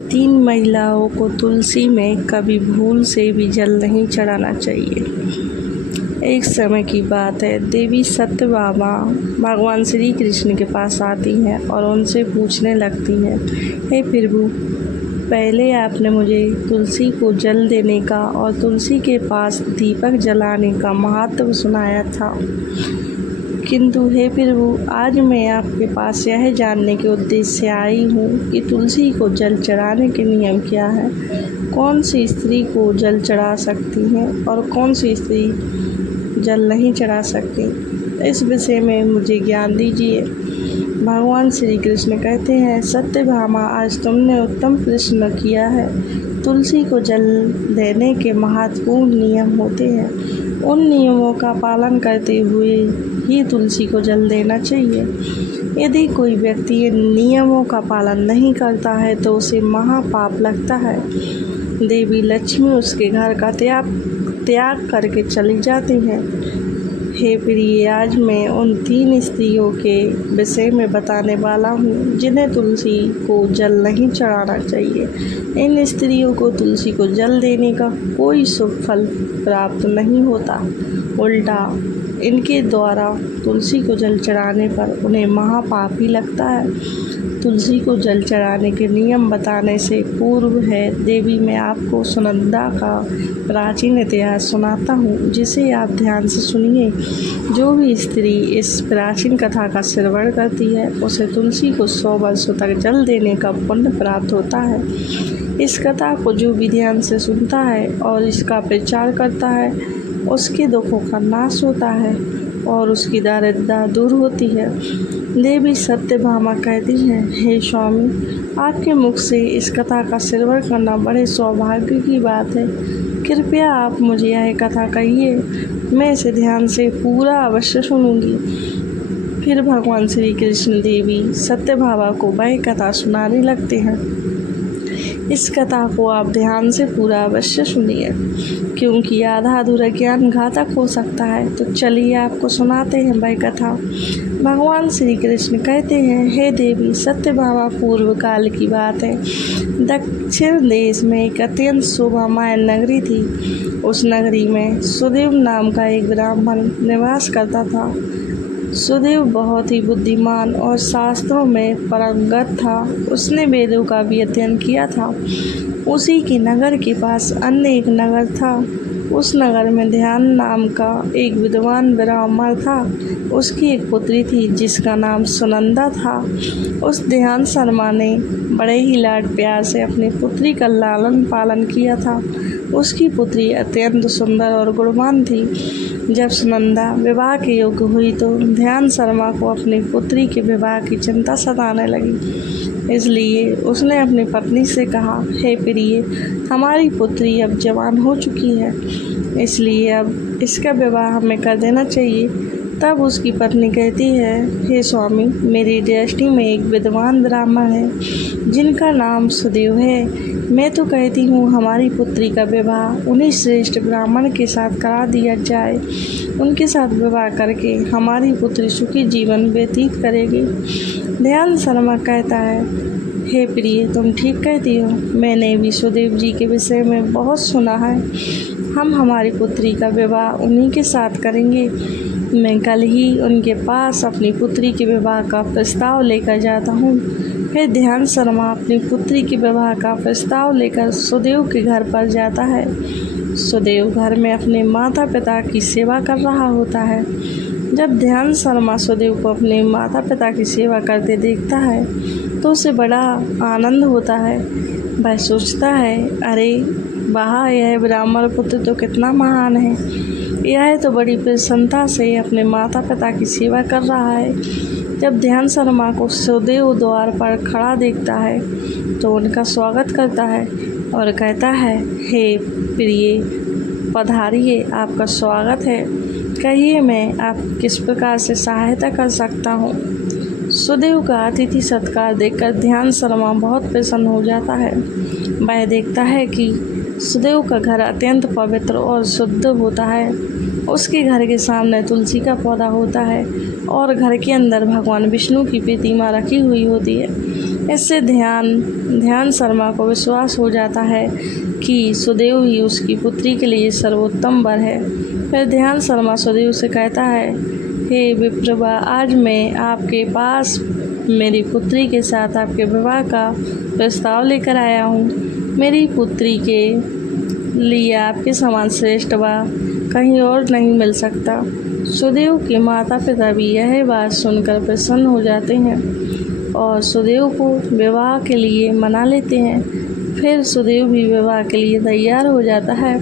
3 महिलाओं को तुलसी में कभी भूल से भी जल नहीं चढ़ाना चाहिए। एक समय की बात है, देवी सत्यभामा भगवान श्री कृष्ण के पास आती हैं और उनसे पूछने लगती हैं, हे प्रभु, पहले आपने मुझे तुलसी को जल देने का और तुलसी के पास दीपक जलाने का महत्व सुनाया था, किंतु हे प्रभु, आज मैं आपके पास यह जानने के उद्देश्य से आई हूँ कि तुलसी को जल चढ़ाने के नियम क्या है, कौन सी स्त्री को जल चढ़ा सकती है और कौन सी स्त्री जल नहीं चढ़ा सकती। इस विषय में मुझे ज्ञान दीजिए। भगवान श्री कृष्ण कहते हैं, सत्यभामा, आज तुमने उत्तम प्रश्न किया है। तुलसी को जल देने के महत्वपूर्ण नियम होते हैं। उन नियमों का पालन करते हुए ही तुलसी को जल देना चाहिए। यदि कोई व्यक्ति इन नियमों का पालन नहीं करता है तो उसे महापाप लगता है। देवी लक्ष्मी उसके घर का त्याग करके चली जाती हैं। हे प्रिय, आज मैं उन 3 स्त्रियों के विषय में बताने वाला हूँ जिन्हें तुलसी को जल नहीं चढ़ाना चाहिए। इन स्त्रियों को तुलसी को जल देने का कोई शुभ फल प्राप्त नहीं होता, उल्टा इनके द्वारा तुलसी को जल चढ़ाने पर उन्हें महापाप ही लगता है। तुलसी को जल चढ़ाने के नियम बताने से पूर्व है देवी, मैं आपको सुनंदा का प्राचीन इतिहास सुनाता हूँ, जिसे आप ध्यान से सुनिए। जो भी स्त्री इस प्राचीन कथा का श्रवण करती है उसे तुलसी को 100 वर्षों तक जल देने का पुण्य प्राप्त होता है। इस कथा को जो भी ध्यान से सुनता है और इसका प्रचार करता है उसके दुखों का नाश होता है और उसकी दारिद्रता दूर होती है। देवी सत्यभामा कहती हैं, हे स्वामी, आपके मुख से इस कथा का श्रवण करना बड़े सौभाग्य की बात है। कृपया आप मुझे यह कथा कहिए, मैं इसे ध्यान से पूरा अवश्य सुनूंगी। फिर भगवान श्री कृष्ण देवी सत्यभामा को वह कथा सुनाने लगते हैं। इस कथा को आप ध्यान से पूरा अवश्य सुनिए, क्योंकि आधा अधूरा ज्ञान घातक हो सकता है। तो चलिए आपको सुनाते हैं वह कथा। भगवान श्री कृष्ण कहते हैं, हे देवी सत्यभामा, पूर्व काल की बात है। दक्षिण देश में एक अत्यंत शोभामय नगरी थी। उस नगरी में सुदेव नाम का एक ब्राह्मण निवास करता था। सुदेव बहुत ही बुद्धिमान और शास्त्रों में पारंगत था। उसने वेदों का भी अध्ययन किया था। उसी के नगर के पास अन्य एक नगर था। उस नगर में ध्यान नाम का एक विद्वान ब्राह्मण था। उसकी एक पुत्री थी जिसका नाम सुनंदा था। उस ध्यान शर्मा ने बड़े ही लाड प्यार से अपनी पुत्री का लालन पालन किया था। उसकी पुत्री अत्यंत सुंदर और गुणवान थी। जब सुनंदा विवाह के योग्य हुई तो ध्यान शर्मा को अपनी पुत्री के विवाह की चिंता सताने लगी। इसलिए उसने अपनी पत्नी से कहा, हे प्रिय, हमारी पुत्री अब जवान हो चुकी है, इसलिए अब इसका विवाह हमें कर देना चाहिए। तब उसकी पत्नी कहती है, हे स्वामी, मेरी दृष्टि में एक विद्वान ब्राह्मण है जिनका नाम सुदेव है। मैं तो कहती हूँ हमारी पुत्री का विवाह उन्हीं श्रेष्ठ ब्राह्मण के साथ करा दिया जाए। उनके साथ विवाह करके हमारी पुत्री सुखी जीवन व्यतीत करेगी। ध्यान शर्मा कहता है, हे प्रिय, तुम ठीक कहती हो। मैंने भी सुदेव जी के विषय में बहुत सुना है। हम हमारी पुत्री का विवाह उन्हीं के साथ करेंगे। मैं कल ही उनके पास अपनी पुत्री के विवाह का प्रस्ताव लेकर जाता हूँ। फिर ध्यान शर्मा अपनी पुत्री के विवाह का प्रस्ताव लेकर सुदेव के घर पर जाता है। सुदेव घर में अपने माता पिता की सेवा कर रहा होता है। जब ध्यान शर्मा सुदेव को अपने माता पिता की सेवा करते देखता है तो उसे बड़ा आनंद होता है। वह सोचता है, अरे वाह, यह ब्राह्मण पुत्र तो कितना महान है। यह तो बड़ी प्रसन्नता से अपने माता पिता की सेवा कर रहा है। जब ध्यान शर्मा को सुदेव द्वार पर खड़ा देखता है तो उनका स्वागत करता है और कहता है, हे प्रिय, पधारिए, आपका स्वागत है। कहिए मैं आप किस प्रकार से सहायता कर सकता हूँ। सुदेव का अतिथि सत्कार देखकर ध्यान शर्मा बहुत प्रसन्न हो जाता है। वह देखता है कि सुदेव का घर अत्यंत पवित्र और शुद्ध होता है। उसके घर के सामने तुलसी का पौधा होता है और घर के अंदर भगवान विष्णु की प्रतिमा रखी हुई होती है। इससे ध्यान शर्मा को विश्वास हो जाता है कि सुदेव ही उसकी पुत्री के लिए सर्वोत्तम वर है। फिर ध्यान शर्मा सुदेव से कहता है, हे विप्रवा, आज मैं आपके पास मेरी पुत्री के साथ आपके विवाह का प्रस्ताव लेकर आया हूँ। मेरी पुत्री के लिए आपके समान श्रेष्ठ वर कहीं और नहीं मिल सकता। सुदेव के माता पिता भी यह बात सुनकर प्रसन्न हो जाते हैं और सुदेव को विवाह के लिए मना लेते हैं। फिर सुदेव भी विवाह के लिए तैयार हो जाता है।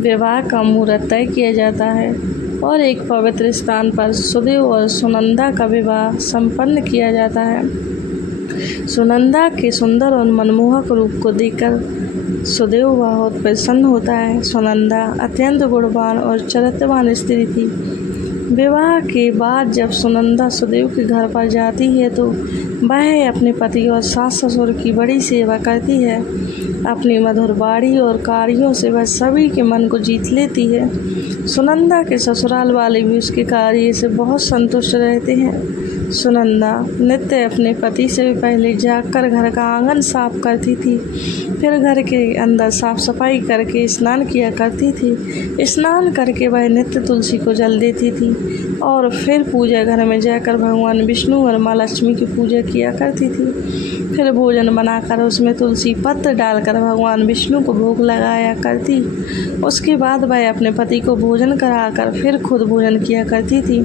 विवाह का मुहूर्त तय किया जाता है और एक पवित्र स्थान पर सुदेव और सुनंदा का विवाह संपन्न किया जाता है। सुनंदा के सुंदर और मनमोहक रूप को देखकर सुदेव बहुत प्रसन्न होता है। सुनंदा अत्यंत गुणवान और चरित्रवान स्त्री थी। विवाह के बाद जब सुनंदा सुदेव के घर पर जाती है तो वह अपने पति और सास ससुर की बड़ी सेवा करती है। अपनी मधुर वाणी और कार्यों से वह सभी के मन को जीत लेती है। सुनंदा के ससुराल वाले भी उसके कार्य से बहुत संतुष्ट रहते हैं। सुनंदा नित्य अपने पति से भी पहले जाकर घर का आंगन साफ करती थी, फिर घर के अंदर साफ सफाई करके स्नान किया करती थी। स्नान करके वह नित्य तुलसी को जल देती थी और फिर पूजा घर में जाकर भगवान विष्णु और माँ लक्ष्मी की पूजा किया करती थी। फिर भोजन बनाकर उसमें तुलसी पत्र डालकर भगवान विष्णु को भोग लगाया करती। उसके बाद वह अपने पति को भोजन कराकर फिर खुद भोजन किया करती थी।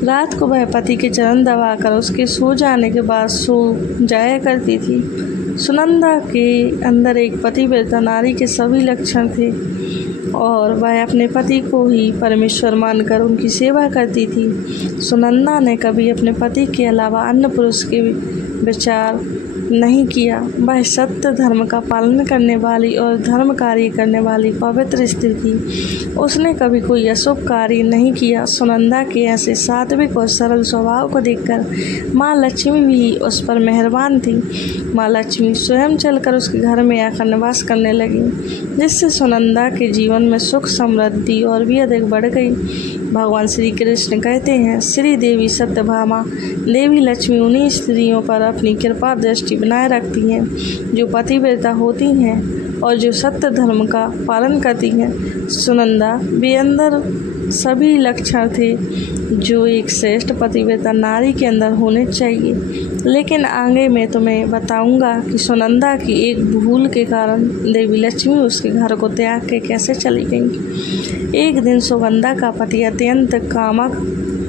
रात को वह पति के चरण दबाकर उसके सो जाने के बाद सो जाया करती थी। सुनंदा के अंदर एक पतिव्रता नारी के सभी लक्षण थे और वह अपने पति को ही परमेश्वर मानकर उनकी सेवा करती थी। सुनंदा ने कभी अपने पति के अलावा अन्य पुरुष के विचार नहीं किया। वह सत्य धर्म का पालन करने वाली और धर्म कार्य करने वाली पवित्र स्त्री थी। उसने कभी कोई अशुभ कार्य नहीं किया। सुनंदा के ऐसे सात्विक और सरल स्वभाव को देखकर माँ लक्ष्मी भी उस पर मेहरबान थी। माँ लक्ष्मी स्वयं चलकर उसके घर में आकर निवास करने लगी, जिससे सुनंदा के जीवन में सुख समृद्धि और भी अधिक बढ़ गई। भगवान श्री कृष्ण कहते हैं, श्री देवी सत्यभामा देवी लक्ष्मी उन्हीं स्त्रियों पर अपनी कृपा दृष्टि बनाए रखती हैं जो पतिव्रता होती हैं और जो सत्य धर्म का पालन करती हैं। सुनंदा के अंदर सभी लक्षण थे जो एक श्रेष्ठ पतिव्रता नारी के अंदर होने चाहिए। लेकिन आगे मैं तुम्हें बताऊंगा कि सुनंदा की एक भूल के कारण देवी लक्ष्मी उसके घर को त्याग के कैसे चली गई। एक दिन सुगंधा का पति अत्यंत कामक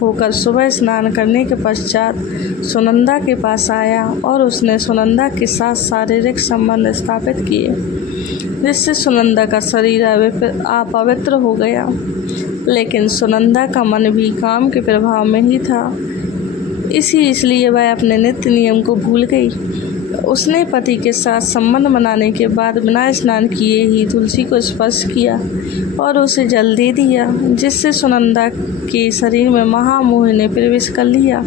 होकर सुबह स्नान करने के पश्चात सुनंदा के पास आया और उसने सुनंदा के साथ शारीरिक संबंध स्थापित किए, जिससे सुनंदा का शरीर अपवित्र हो गया। लेकिन सुनंदा का मन भी काम के प्रभाव में ही था, इसलिए वह अपने नित्य नियम को भूल गई। उसने पति के साथ संबंध बनाने के बाद बिना स्नान किए ही तुलसी को स्पर्श किया और उसे जल दे दिया, जिससे सुनंदा के शरीर में महामोह ने प्रवेश कर लिया।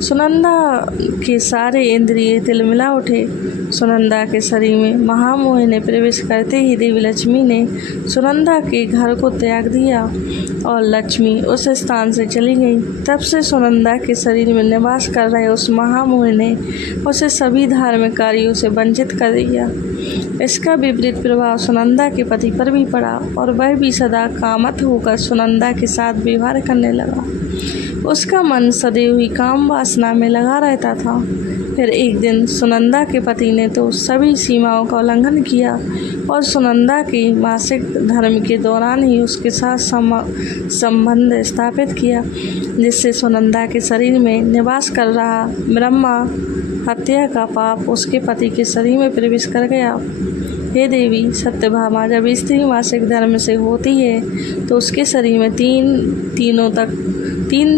सुनंदा के सारे इंद्रिय तिलमिला उठे। सुनंदा के शरीर में महामोह ने प्रवेश करते ही देवी लक्ष्मी ने सुनंदा के घर को त्याग दिया और लक्ष्मी उस स्थान से चली गई। तब से सुनंदा के शरीर में निवास कर रहे उस महामोह ने उसे सभी धार्मिक कार्यों से वंचित कर दिया। इसका विपरीत प्रभाव सुनंदा के पति पर भी पड़ा और वह भी सदा कामत होकर सुनंदा के साथ व्यवहार करने लगा। उसका मन सदैव ही काम वासना में लगा रहता था। फिर एक दिन सुनंदा के पति ने तो सभी सीमाओं का उल्लंघन किया और सुनंदा के मासिक धर्म के दौरान ही उसके साथ संबंध स्थापित किया, जिससे सुनंदा के शरीर में निवास कर रहा ब्रह्मा हत्या का पाप उसके पति के शरीर में प्रवेश कर गया। हे देवी सत्यभामा, जब स्त्री मासिक धर्म से होती है तो उसके शरीर में तीन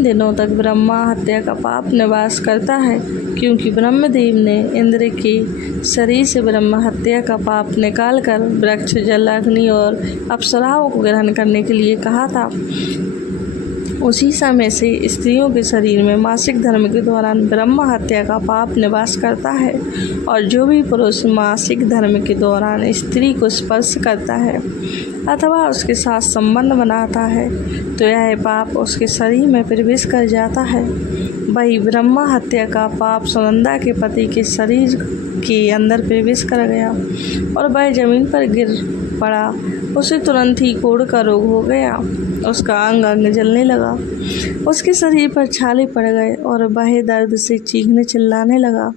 दिनों तक ब्रह्मा हत्या का पाप निवास करता है, क्योंकि ब्रह्मदेव ने इंद्र के शरीर से ब्रह्म हत्या का पाप निकालकर वृक्ष, जल, अग्नि और अप्सराओं को ग्रहण करने के लिए कहा था। उसी समय से स्त्रियों के शरीर में मासिक धर्म के दौरान ब्रह्म हत्या का पाप निवास करता है और जो भी पुरुष मासिक धर्म के दौरान स्त्री को स्पर्श करता है अथवा उसके साथ संबंध बनाता है तो यह पाप उसके शरीर में प्रवेश कर जाता है। वही ब्रह्मा हत्या का पाप सुनंदा के पति के शरीर के अंदर प्रवेश कर गया और वह जमीन पर गिर पड़ा। उसे तुरंत ही कोढ़ का रोग हो गया। उसका अंग अंग जलने लगा, उसके शरीर पर छाले पड़ गए और वह दर्द से चीखने चिल्लाने लगा।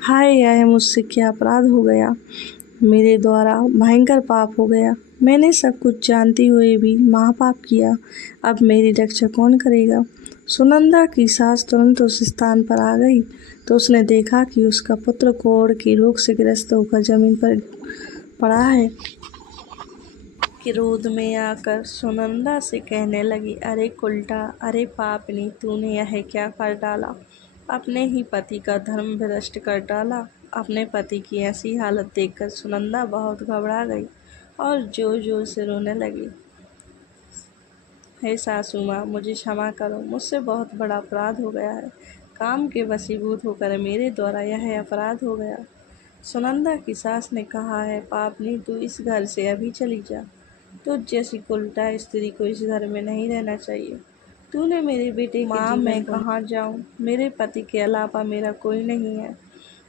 हाय, यह मुझसे क्या अपराध हो गया, मेरे द्वारा भयंकर पाप हो गया। मैंने सब कुछ जानती हुए भी महापाप किया। अब मेरी रक्षा कौन करेगा। सुनंदा की सास तुरंत उस स्थान पर आ गई तो उसने देखा कि उसका पुत्र कोढ़ के रोग से ग्रस्त होकर जमीन पर पड़ा है। क्रोध में आकर सुनंदा से कहने लगी, अरे कुलटा, अरे पापनी, तूने यह क्या कर डाला। अपने ही पति का धर्म भ्रष्ट कर डाला। अपने पति की ऐसी हालत देखकर सुनंदा बहुत घबरा गई और जोर जोर से रोने लगी। हे सासू माँ, मुझे क्षमा करो, मुझसे बहुत बड़ा अपराध हो गया है। काम के वशीभूत होकर मेरे द्वारा यह अपराध हो गया। सुनंदा की सास ने कहा है, पापनी, तू इस घर से अभी चली जा। तुझ जैसी उल्टा स्त्री को इस घर में नहीं रहना चाहिए। तूने मेरे बेटे के माँ, मैं कहाँ जाऊँ। मेरे पति के अलावा मेरा कोई नहीं है।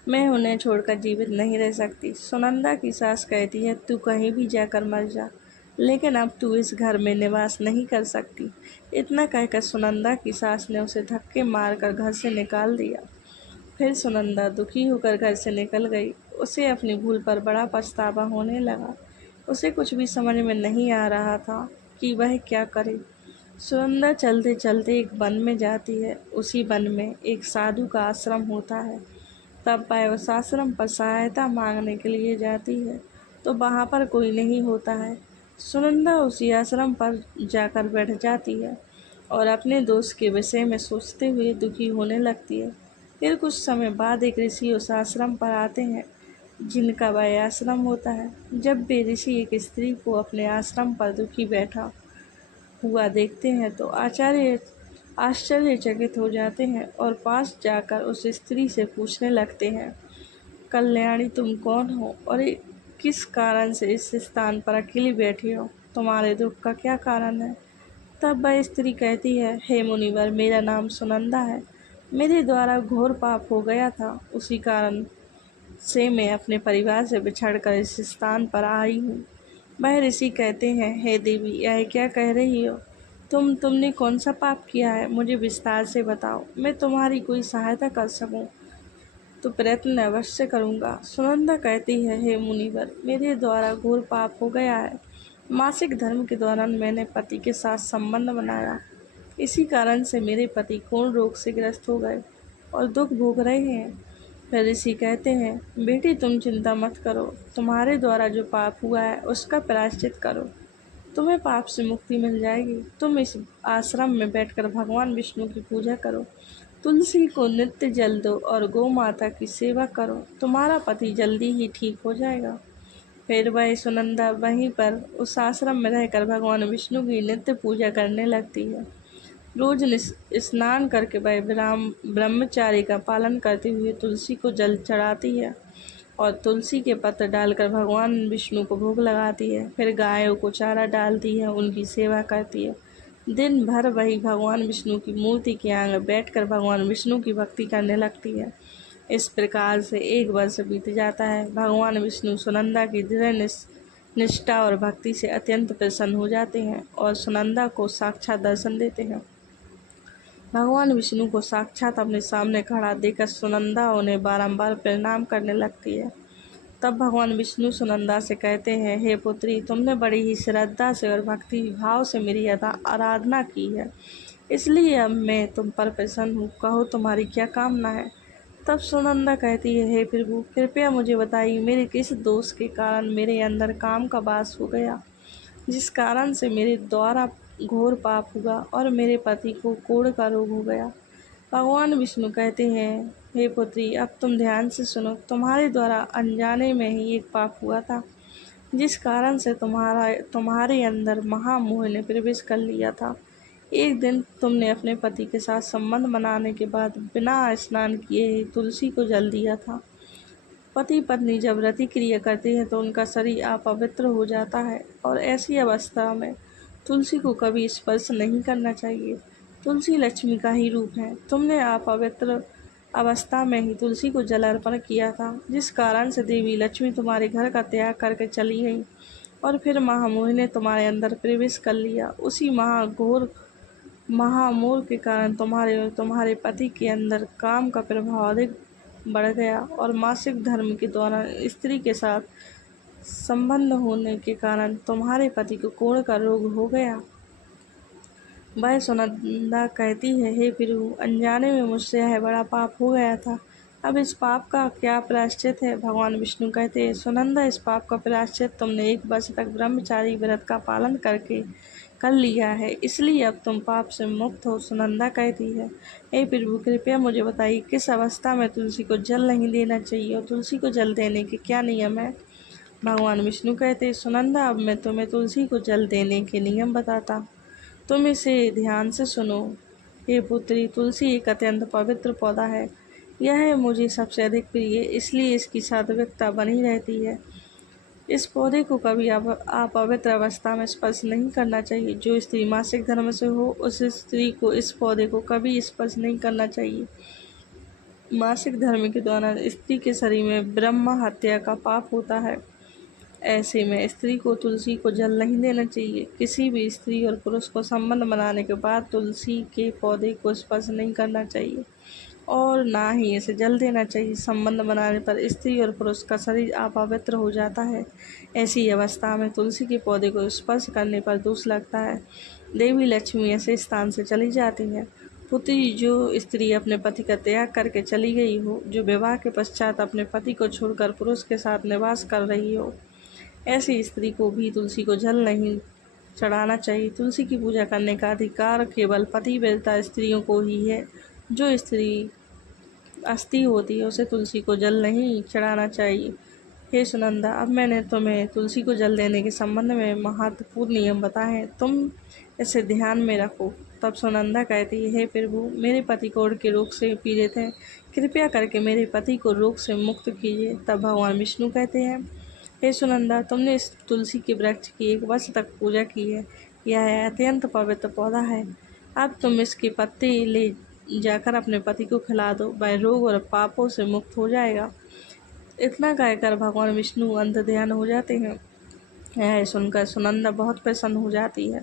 मैं उन्हें छोड़कर जीवित नहीं रह सकती। सुनंदा की सास कहती है, तू कहीं भी जाकर मर जा, लेकिन अब तू इस घर में निवास नहीं कर सकती। इतना कहकर सुनंदा की सास ने उसे धक्के मारकर घर से निकाल दिया। फिर सुनंदा दुखी होकर घर से निकल गई। उसे अपनी भूल पर बड़ा पछतावा होने लगा। उसे कुछ भी समझ में नहीं आ रहा था कि वह क्या करे। सुनंदा चलते चलते एक वन में जाती है। उसी वन में एक साधु का आश्रम होता है। तब वह उस आश्रम पर सहायता मांगने के लिए जाती है तो वहाँ पर कोई नहीं होता है। सुनंदा उसी आश्रम पर जाकर बैठ जाती है और अपने दोस्त के विषय में सोचते हुए दुखी होने लगती है। फिर कुछ समय बाद एक ऋषि उस आश्रम पर आते हैं जिनका वह आश्रम होता है। जब वे ऋषि एक स्त्री को अपने आश्रम पर दुखी बैठा हुआ देखते हैं तो आश्चर्यचकित हो जाते हैं और पास जाकर उस स्त्री से पूछने लगते हैं, कल्याणी, तुम कौन हो और किस कारण से इस स्थान पर अकेली बैठी हो। तुम्हारे दुख का क्या कारण है। तब वह स्त्री कहती है, हे मुनिवर, मेरा नाम सुनंदा है। मेरे द्वारा घोर पाप हो गया था, उसी कारण से मैं अपने परिवार से बिछड़कर इस स्थान पर आई हूँ। वह ऋषि कहते हैं, हे देवी, यह क्या कह रही हो। तुमने कौन सा पाप किया है, मुझे विस्तार से बताओ। मैं तुम्हारी कोई सहायता कर सकूं तो प्रयत्न अवश्य करूंगा। सुनंदा कहती है, हे मुनिवर, मेरे द्वारा घोर पाप हो गया है। मासिक धर्म के दौरान मैंने पति के साथ संबंध बनाया। इसी कारण से मेरे पति कोढ़ रोग से ग्रस्त हो गए और दुख भोग रहे हैं। फिर ऋषि कहते हैं, बेटी, तुम चिंता मत करो। तुम्हारे द्वारा जो पाप हुआ है उसका प्रायश्चित करो, तुम्हें पाप से मुक्ति मिल जाएगी। तुम इस आश्रम में बैठकर भगवान विष्णु की पूजा करो, तुलसी को नित्य जल दो और गौ माता की सेवा करो। तुम्हारा पति जल्दी ही ठीक हो जाएगा। फिर वह सुनंदा वहीं पर उस आश्रम में रहकर भगवान विष्णु की नित्य पूजा करने लगती है। रोज स्नान करके वह ब्रह्मचारी का पालन करते हुए तुलसी को जल चढ़ाती है और तुलसी के पत्र डालकर भगवान विष्णु को भोग लगाती है। फिर गायों को चारा डालती है, उनकी सेवा करती है। दिन भर वही भगवान विष्णु की मूर्ति के आगे बैठकर भगवान विष्णु की भक्ति करने लगती है। इस प्रकार से 1 वर्ष बीत जाता है। भगवान विष्णु सुनंदा की दृढ़ निष्ठा और भक्ति से अत्यंत प्रसन्न हो जाते हैं और सुनंदा को साक्षात दर्शन देते हैं। भगवान विष्णु को साक्षात अपने सामने खड़ा देखकर सुनंदा उन्हें बारंबार प्रणाम करने लगती है। तब भगवान विष्णु सुनंदा से कहते हैं, हे पुत्री, तुमने बड़ी ही श्रद्धा से और भक्ति भाव से मेरी आराधना की है, इसलिए अब मैं तुम पर प्रसन्न हूँ। कहो, तुम्हारी क्या कामना है। तब सुनंदा कहती है, हे प्रभु, कृपया मुझे बताइए, मेरे किस दोष के कारण मेरे अंदर काम का वास हो गया, जिस कारण से मेरे द्वारा घोर पाप हुआ और मेरे पति को कोढ़ का रोग हो गया। भगवान विष्णु कहते हैं, हे पुत्री, अब तुम ध्यान से सुनो। तुम्हारे द्वारा अनजाने में ही एक पाप हुआ था, जिस कारण से तुम्हारे अंदर महामोह ने प्रवेश कर लिया था। एक दिन तुमने अपने पति के साथ संबंध बनाने के बाद बिना स्नान किए ही तुलसी को जल दिया था। पति पत्नी जब रति क्रिया करते हैं तो उनका शरीर अपवित्र हो जाता है और ऐसी अवस्था में तुलसी को कभी स्पर्श नहीं करना चाहिए। तुलसी लक्ष्मी का ही रूप है। तुमने अपवित्र अवस्था में ही तुलसी को जल अर्पण किया था, जिस कारण से देवी लक्ष्मी तुम्हारे घर का त्याग करके चली गई और फिर महामोह ने तुम्हारे अंदर प्रवेश कर लिया। उसी महामोह के कारण तुम्हारे पति के अंदर काम का प्रभाव अधिक बढ़ गया और मासिक धर्म के दौरान स्त्री के साथ संबंध होने के कारण तुम्हारे पति को कोढ़ का रोग हो गया। वह सुनंदा कहती है, हे प्रभु, अनजाने में मुझसे यह बड़ा पाप हो गया था। अब इस पाप का क्या प्रायश्चित है? भगवान विष्णु कहते हैं, सुनंदा, इस पाप का प्रायश्चित तुमने 1 वर्ष तक ब्रह्मचारी व्रत का पालन करके कर लिया है, इसलिए अब तुम पाप से मुक्त हो। सुनंदा कहती है, हे प्रभु, कृपया मुझे बताइए किस अवस्था में तुलसी को जल नहीं देना चाहिए और तुलसी को जल देने के क्या नियम है? भगवान विष्णु कहते हैं, सुनंदा, अब मैं तुम्हें तुलसी को जल देने के नियम बताता हूँ, तुम इसे ध्यान से सुनो। हे पुत्री, तुलसी एक अत्यंत पवित्र पौधा है। यह मुझे सबसे अधिक प्रिय है, इसलिए इसकी सात्विकता बनी रहती है। इस पौधे को कभी अपवित्र अवस्था में स्पर्श नहीं करना चाहिए। जो स्त्री मासिक धर्म से हो, उस स्त्री को इस पौधे को कभी स्पर्श नहीं करना चाहिए। मासिक धर्म के दौरान स्त्री के शरीर में ब्रह्म हत्या का पाप होता है। ऐसे में स्त्री को तुलसी को जल नहीं देना चाहिए। किसी भी स्त्री और पुरुष को संबंध बनाने के बाद तुलसी के पौधे को स्पर्श नहीं करना चाहिए और ना ही इसे जल देना चाहिए। संबंध बनाने पर स्त्री और पुरुष का शरीर अपवित्र हो जाता है। ऐसी अवस्था में तुलसी के पौधे को स्पर्श करने पर दोष लगता है। देवी लक्ष्मी ऐसे स्थान से चली जाती है। पुत्री, जो स्त्री अपने पति का त्याग करके चली गई हो, जो विवाह के पश्चात अपने पति को छोड़कर पुरुष के साथ निवास कर रही हो, ऐसी स्त्री को भी तुलसी को जल नहीं चढ़ाना चाहिए। तुलसी की पूजा करने का अधिकार केवल पतिव्रता स्त्रियों को ही है। जो स्त्री अस्थि होती है, उसे तुलसी को जल नहीं चढ़ाना चाहिए। हे सुनंदा, अब मैंने तुम्हें तुलसी को जल देने के संबंध में महत्वपूर्ण नियम बताए हैं, तुम इसे ध्यान में रखो। तब सुनंदा कहती है, हे प्रभु, मेरे पति कोढ़ के रोग से पीड़ित हैं, कृपया करके मेरे पति को रोग से मुक्त कीजिए। तब भगवान विष्णु कहते हैं, हे सुनंदा, तुमने इस तुलसी के वृक्ष की 1 वर्ष तक पूजा की है। यह अत्यंत पवित्र पौधा है। अब तुम इसके पत्ते ले जाकर अपने पति को खिला दो, वह रोग और पापों से मुक्त हो जाएगा। इतना कहकर भगवान विष्णु अंतर्ध्यान हो जाते हैं। यह सुनकर सुनंदा बहुत प्रसन्न हो जाती है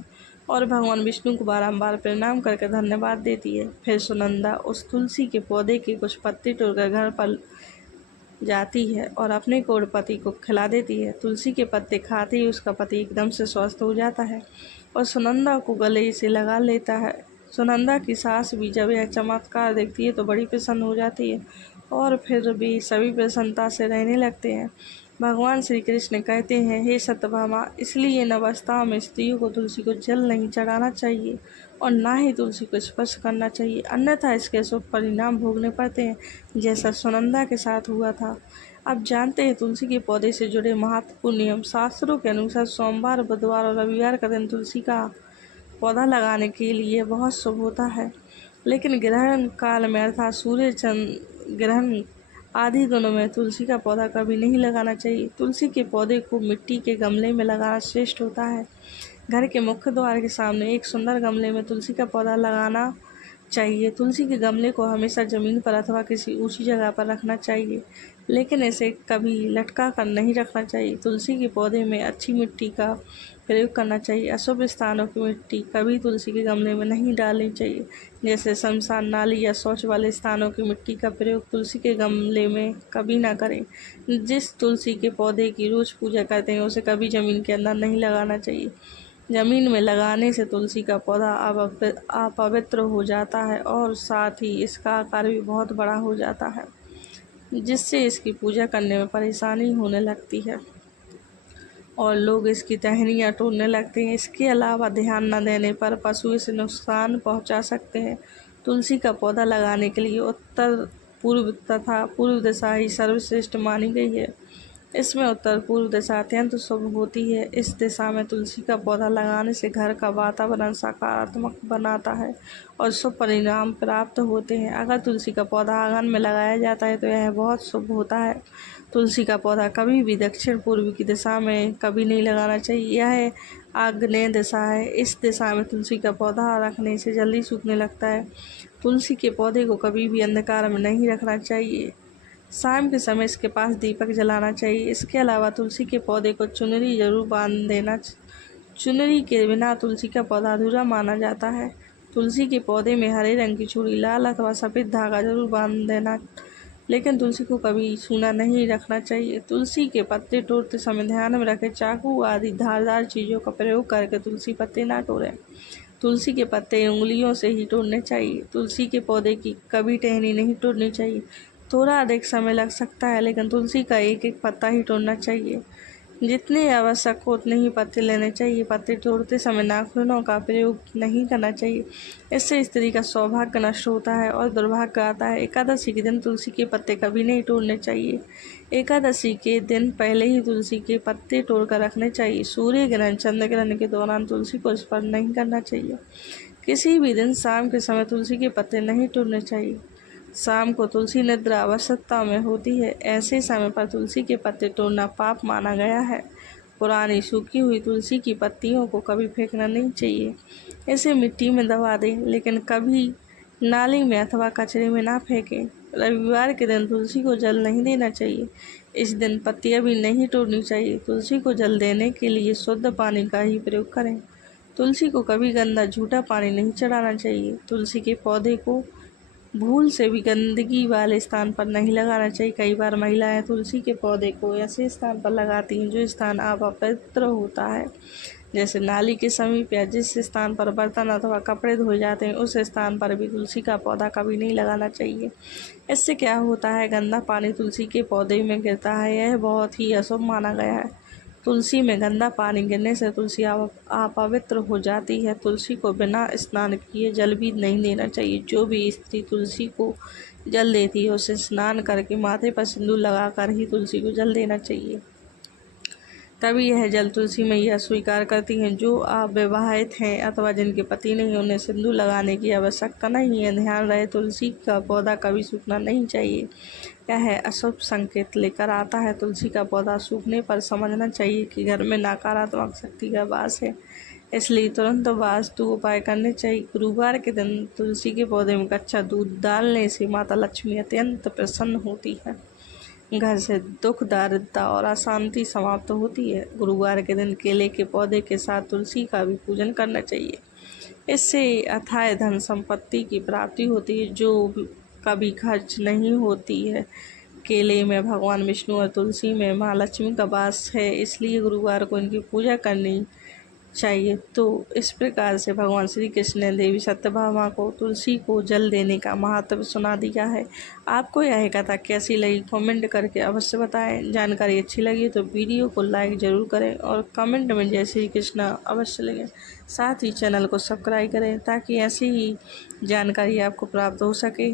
और भगवान विष्णु को बारंबार प्रणाम करके धन्यवाद देती है। फिर सुनंदा उस तुलसी के पौधे के कुछ पत्ते तोड़कर घर पर जाती है और अपने कोढ़ पति को खिला देती है। तुलसी के पत्ते खाते ही उसका पति एकदम से स्वस्थ हो जाता है और सुनंदा को गले से लगा लेता है। सुनंदा की सास भी जब यह चमत्कार देखती है तो बड़ी प्रसन्न हो जाती है और फिर भी सभी प्रसन्नता से रहने लगते हैं। भगवान श्री कृष्ण कहते हैं, हे सत्यभामा, इसलिए इन अवस्थाओं में स्त्रियों को तुलसी को जल नहीं चढ़ाना चाहिए और ना ही तुलसी को स्पर्श करना चाहिए, अन्यथा इसके शुभ परिणाम भोगने पड़ते हैं, जैसा सुनंदा के साथ हुआ था। अब जानते हैं तुलसी के पौधे से जुड़े महत्वपूर्ण नियम। शास्त्रों के अनुसार सोमवार, बुधवार और रविवार का दिन तुलसी का पौधा लगाने के लिए बहुत शुभ होता है, लेकिन ग्रहण काल में अर्थात सूर्य चंद्र ग्रहण आदि दिनों में तुलसी का पौधा कभी नहीं लगाना चाहिए। तुलसी के पौधे को मिट्टी के गमले में लगाना श्रेष्ठ होता है। घर के मुख्य द्वार के सामने एक सुंदर गमले में तुलसी का पौधा लगाना चाहिए। तुलसी के गमले को हमेशा जमीन पर अथवा किसी ऊंची जगह पर रखना चाहिए, लेकिन इसे कभी लटका कर नहीं रखना चाहिए। तुलसी के पौधे में अच्छी मिट्टी का प्रयोग करना चाहिए। अशुभ स्थानों की मिट्टी कभी तुलसी के गमले में नहीं डालनी चाहिए, जैसे शमशान, नाली या शौच वाले स्थानों की मिट्टी का प्रयोग तुलसी के गमले में कभी ना करें। जिस तुलसी के पौधे की रोज पूजा करते हैं, उसे कभी जमीन के अंदर नहीं लगाना चाहिए। जमीन में लगाने से तुलसी का पौधा अपवित्र हो जाता है और साथ ही इसका आकार भी बहुत बड़ा हो जाता है, जिससे इसकी पूजा करने में परेशानी होने लगती है और लोग इसकी टहनियाँ तोड़ने लगते हैं। इसके अलावा ध्यान न देने पर पशु इसे नुकसान पहुंचा सकते हैं। तुलसी का पौधा लगाने के लिए उत्तर, पूर्व तथा पूर्व दिशा ही सर्वश्रेष्ठ मानी गई है। इसमें उत्तर पूर्व दिशा अत्यंत शुभ होती है। इस दिशा में तुलसी का पौधा लगाने से घर का वातावरण सकारात्मक बनाता है और शुभ परिणाम प्राप्त होते हैं। अगर तुलसी का पौधा आंगन में लगाया जाता है तो यह बहुत शुभ होता है। तुलसी का पौधा कभी भी दक्षिण पूर्व की दिशा में कभी नहीं लगाना चाहिए। यह आग्नेय दिशा है। इस दिशा में तुलसी का पौधा रखने से जल्दी सूखने लगता है। तुलसी के पौधे को कभी भी अंधकार में नहीं रखना चाहिए। शाम के समय इसके पास दीपक जलाना चाहिए। इसके अलावा तुलसी के पौधे को चुनरी जरूर बांध देना। चुनरी के बिना तुलसी का पौधा अधूरा माना जाता है। तुलसी के पौधे में हरे रंग की चूड़ी, लाल अथवा सफ़ेद धागा जरूर बांध देना, लेकिन तुलसी को कभी सूना नहीं रखना चाहिए। तुलसी के पत्ते तोड़ते समय ध्यान में रखें, चाकू आदि धारदार चीज़ों का प्रयोग करके तुलसी पत्ते ना तोड़ें। तुलसी के पत्ते उंगलियों से ही तोड़ने चाहिए। तुलसी के पौधे की कभी टहनी नहीं तोड़नी चाहिए। थोड़ा अधिक समय लग सकता है, लेकिन तुलसी का एक एक पत्ता ही तोड़ना चाहिए। जितने आवश्यक हो उतने ही पत्ते लेने चाहिए। पत्ते तोड़ते समय नाखूनों का प्रयोग नहीं करना चाहिए। इससे स्त्री का सौभाग्य नष्ट होता है और दुर्भाग्य आता है। एकादशी के दिन तुलसी के पत्ते कभी नहीं तोड़ने चाहिए। एकादशी के दिन पहले ही तुलसी के पत्ते तोड़कर रखने चाहिए। सूर्य ग्रहण, चंद्र ग्रहण के दौरान तुलसी को स्पर्श नहीं करना चाहिए। किसी भी दिन शाम के समय तुलसी के पत्ते नहीं तोड़ने चाहिए। शाम को तुलसी निद्रा अवस्था में होती है। ऐसे समय पर तुलसी के पत्ते तोड़ना पाप माना गया है। पुरानी सूखी हुई तुलसी की पत्तियों को कभी फेंकना नहीं चाहिए। इसे मिट्टी में दबा दें, लेकिन कभी नाली में अथवा कचरे में ना फेंकें। रविवार के दिन तुलसी को जल नहीं देना चाहिए। इस दिन पत्तियां भी नहीं तोड़नी चाहिए। तुलसी को जल देने के लिए शुद्ध पानी का ही प्रयोग करें। तुलसी को कभी गंदा झूठा पानी नहीं चढ़ाना चाहिए। तुलसी के पौधे को भूल से भी गंदगी वाले स्थान पर नहीं लगाना चाहिए। कई बार महिलाएं तुलसी के पौधे को ऐसे स्थान पर लगाती हैं जो स्थान अपवित्र होता है, जैसे नाली के समीप, या जिस स्थान पर बर्तन अथवा कपड़े धोए जाते हैं उस स्थान पर भी तुलसी का पौधा कभी नहीं लगाना चाहिए। इससे क्या होता है, गंदा पानी तुलसी के पौधे में गिरता है। यह बहुत ही अशुभ माना गया है। तुलसी में गंदा पानी गिरने से तुलसी अपवित्र हो जाती है। तुलसी को बिना स्नान किए जल भी नहीं देना चाहिए। जो भी स्त्री तुलसी को जल देती है उसे स्नान करके माथे पर सिंदूर लगाकर ही तुलसी को जल देना चाहिए। तभी यह जल तुलसी मैया स्वीकार करती हैं। जो अविवाहित हैं अथवा जिनके पति नहीं, उन्हें सिंदूर लगाने की आवश्यकता नहीं है। ध्यान रहे, तुलसी का पौधा कभी सूखना नहीं चाहिए। यह अशुभ संकेत लेकर आता है। तुलसी का पौधा सूखने पर समझना चाहिए कि घर में नकारात्मक शक्ति का वास है, इसलिए तुरंत वास्तु उपाय करने चाहिए। गुरुवार के दिन तुलसी के पौधे में कच्चा दूध डालने से माता लक्ष्मी अत्यंत प्रसन्न होती है। घर से दुख, दारिद्रता और अशांति समाप्त होती है। गुरुवार के दिन केले के पौधे के साथ तुलसी का भी पूजन करना चाहिए। इससे अथाह धन संपत्ति की प्राप्ति होती है जो कभी खर्च नहीं होती है। केले में भगवान विष्णु और तुलसी में माँ लक्ष्मी का वास है, इसलिए गुरुवार को इनकी पूजा करनी चाहिए। तो इस प्रकार से भगवान श्री कृष्ण ने देवी सत्यभामा को तुलसी को जल देने का महत्व सुना दिया है। आपको यह कथा कैसी लगी कमेंट करके अवश्य बताएं। जानकारी अच्छी लगी तो वीडियो को लाइक ज़रूर करें और कमेंट में जय श्री कृष्ण अवश्य लिखें। साथ ही चैनल को सब्सक्राइब करें ताकि ऐसी ही जानकारी आपको प्राप्त हो सके।